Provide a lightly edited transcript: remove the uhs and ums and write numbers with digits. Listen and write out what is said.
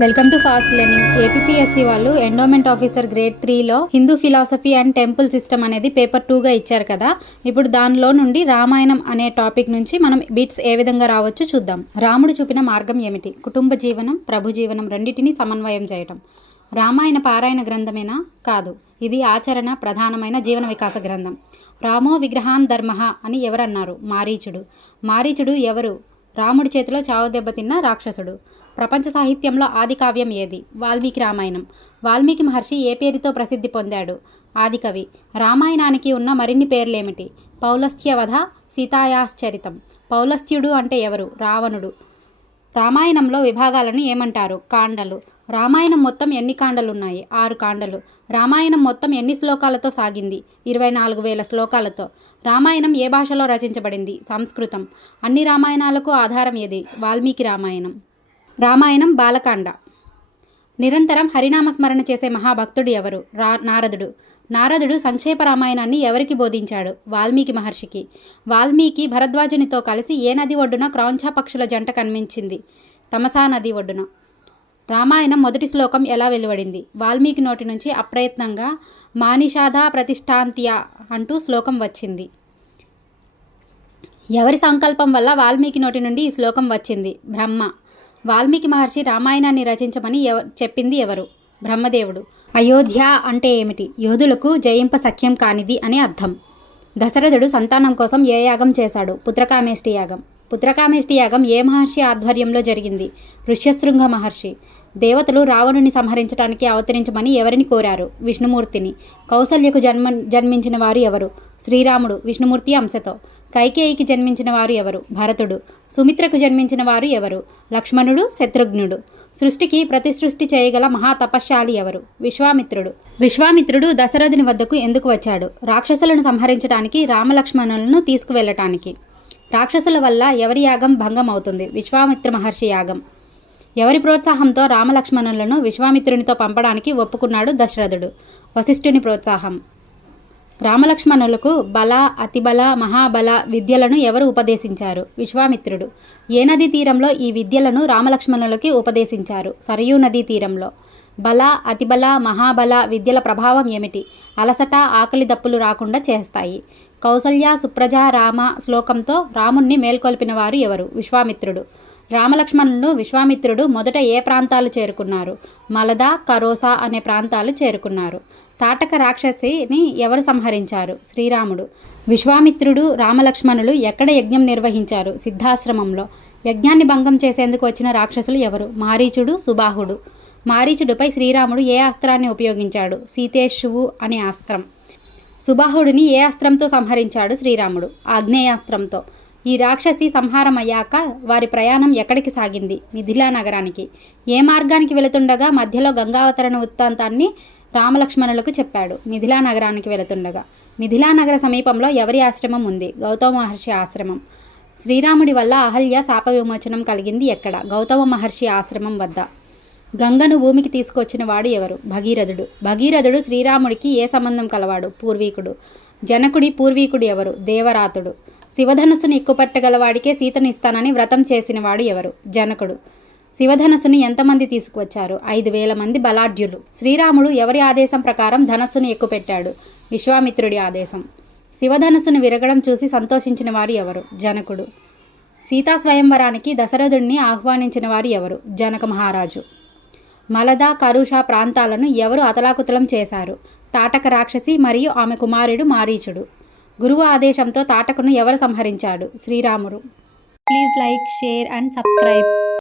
Welcome to fast learning. APSC వాళ్ళు endowment officer grade 3లో Hindu philosophy and temple system అనేది paper 2గా ఇచ్చారు కదా. ఇప్పుడు దానిలో నుండి రామాయణం అనే టాపిక్ నుంచి మనం బిట్స్ ఏ విధంగా రావచ్చో చూద్దాం. రాముడు చూపిన మార్గం ఏమిటి? కుటుంబ జీవనం, ప్రభు జీవనం రెండింటినీ సమన్వయం చేయటం. రామాయణ పారాయణ గ్రంథమేనా? కాదు, ఇది ఆచరణ ప్రధానమైన జీవన వికాస గ్రంథం. రామో విగ్రహాన్ ధర్మః అని ఎవరన్నారు? మారీచుడు. మారీచుడు ఎవరు? రాముడి చేతిలో చావు దెబ్బతిన్న రాక్షసుడు. ప్రపంచ సాహిత్యంలో ఆది కావ్యం ఏది? వాల్మీకి రామాయణం. వాల్మీకి మహర్షి ఏ పేరుతో ప్రసిద్ధి పొందాడు? ఆదికవి. రామాయణానికి ఉన్న మరిన్ని పేర్లేమిటి? పౌలస్త్యవధ, సీతాయాశ్చరితం. పౌలస్త్యుడు అంటే ఎవరు? రావణుడు. రామాయణంలో విభాగాలను ఏమంటారు? కాండలు. రామాయణం మొత్తం ఎన్ని కాండలున్నాయి? 6 కాండలు. రామాయణం మొత్తం ఎన్ని శ్లోకాలతో సాగింది? 24,000 శ్లోకాలతో. రామాయణం ఏ భాషలో రచించబడింది? సంస్కృతం. అన్ని రామాయణాలకు ఆధారం ఏది? వాల్మీకి రామాయణం. రామాయణం బాలకాండ. నిరంతరం హరినామస్మరణ చేసే మహాభక్తుడు ఎవరు? నారదుడు. నారదుడు సంక్షేప రామాయణాన్ని ఎవరికి బోధించాడు? వాల్మీకి మహర్షికి. వాల్మీకి భరద్వాజునితో కలిసి ఏ నది ఒడ్డున క్రౌంఛ పక్షుల జంట కనిపించింది? తమసా నది ఒడ్డున. రామాయణం మొదటి శ్లోకం ఎలా వెలువడింది? వాల్మీకి నోటి నుంచి అప్రయత్నంగా మానిషాధా ప్రతిష్టాంత్య అంటూ శ్లోకం వచ్చింది. ఎవరి సంకల్పం వల్ల వాల్మీకి నోటి నుండి ఈ శ్లోకం వచ్చింది? బ్రహ్మ. వాల్మీకి మహర్షి రామాయణాన్ని రచించమని చెప్పింది ఎవరు? బ్రహ్మదేవుడు. అయోధ్య అంటే ఏమిటి? యోధులకు జయింప సఖ్యం కానిది అని అర్థం. దశరథుడు సంతానం కోసం ఏ యాగం చేశాడు? పుత్రకామేష్టి యాగం. పుత్రకామేష్టి యాగం ఏ మహర్షి ఆధ్వర్యంలో జరిగింది? ఋష్యశృంగ మహర్షి. దేవతలు రావణుని సంహరించడానికి అవతరించమని ఎవరిని కోరారు? విష్ణుమూర్తిని. కౌసల్యకు జన్మించిన వారు ఎవరు? శ్రీరాముడు విష్ణుమూర్తి అంశతో. కైకేయికి జన్మించిన వారు ఎవరు? భరతుడు. సుమిత్రకు జన్మించిన వారు ఎవరు? లక్ష్మణుడు, శత్రుఘ్నుడు. సృష్టికి ప్రతిసృష్టి చేయగల మహాతపశ్శాలి ఎవరు? విశ్వామిత్రుడు. విశ్వామిత్రుడు దశరథుని వద్దకు ఎందుకు వచ్చాడు? రాక్షసులను సంహరించడానికి, రామలక్ష్మణులను తీసుకువెళ్ళటానికి. రాక్షసుల వల్ల ఎవరి యాగం భంగం అవుతుంది? విశ్వామిత్ర మహర్షి యాగం. ఎవరి ప్రోత్సాహంతో రామలక్ష్మణులను విశ్వామిత్రునితో పంపడానికి ఒప్పుకున్నాడు దశరథుడు? వశిష్ఠుని ప్రోత్సాహం. రామలక్ష్మణులకు బల, అతిబల, మహాబల విద్యలను ఎవరు ఉపదేశించారు? విశ్వామిత్రుడు. ఏ నదీ తీరంలో ఈ విద్యలను రామలక్ష్మణులకి ఉపదేశించారు? సరయూ నదీ తీరంలో. బల, అతిబల, మహాబల విద్యల ప్రభావం ఏమిటి? అలసట, ఆకలి దప్పులు రాకుండా చేస్తాయి. కౌసల్య సుప్రజ రామ శ్లోకంతో రాముణ్ణి మేల్కొల్పిన వారు ఎవరు? విశ్వామిత్రుడు. రామలక్ష్మణులు విశ్వామిత్రుడు మొదట ఏ ప్రాంతాలు చేరుకున్నారు? మలద, కరోసా అనే ప్రాంతాలు చేరుకున్నారు. తాటక రాక్షసిని ఎవరు సంహరించారు? శ్రీరాముడు. విశ్వామిత్రుడు, రామలక్ష్మణులు ఎక్కడ యజ్ఞం నిర్వహించారు? సిద్ధాశ్రమంలో. యజ్ఞాన్ని భంగం చేసేందుకు వచ్చిన రాక్షసులు ఎవరు? మారీచుడు, సుబాహుడు. మారీచుడిపై శ్రీరాముడు ఏ అస్త్రాన్ని ఉపయోగించాడు? సీతేషువు అనే అస్త్రం. సుబాహుడిని ఏ అస్త్రంతో సంహరించాడు శ్రీరాముడు? ఆగ్నేయాస్త్రంతో. ఈ రాక్షసి సంహారం అయ్యాక వారి ప్రయాణం ఎక్కడికి సాగింది? మిథిలా నగరానికి. ఏ మార్గానికి వెళుతుండగా మధ్యలో గంగావతరణ వృత్తాంతాన్ని రామలక్ష్మణులకు చెప్పాడు? మిథిలా నగరానికి వెళుతుండగా. మిథిలా నగర సమీపంలో ఎవరి ఆశ్రమం ఉంది? గౌతమ మహర్షి ఆశ్రమం. శ్రీరాముడి వల్ల అహల్య శాప విమోచనం కలిగింది ఎక్కడ? గౌతమ మహర్షి ఆశ్రమం వద్ద. గంగను భూమికి తీసుకొచ్చిన వాడు ఎవరు? భగీరథుడు. భగీరథుడు శ్రీరాముడికి ఏ సంబంధం కలవాడు? పూర్వీకుడు. జనకుడి పూర్వీకుడు ఎవరు? దేవరాతుడు. శివధనుస్సును ఎక్కుపట్టగలవాడికే సీతను ఇస్తానని వ్రతం చేసినవాడు ఎవరు? జనకుడు. శివధనస్సును ఎంతమంది తీసుకువచ్చారు? 5,000 మంది బలాఢ్యులు. శ్రీరాముడు ఎవరి ఆదేశం ప్రకారం ధనస్సును ఎక్కుపెట్టాడు? విశ్వామిత్రుడి ఆదేశం. శివధనస్సును విరగడం చూసి సంతోషించిన వారు ఎవరు? జనకుడు. సీతా స్వయంవరానికి దశరథుడిని ఆహ్వానించిన వారు ఎవరు? జనక మహారాజు. మలద, కరుష ప్రాంతాలను ఎవరు అతలాకుతలం చేశారు? తాటక రాక్షసి మరియు ఆమె కుమారుడు మారీచుడు. గురువు ఆదేశంతో తాటకును ఎవరు సంహరించాడు? శ్రీరాముడు. Please like, share and subscribe.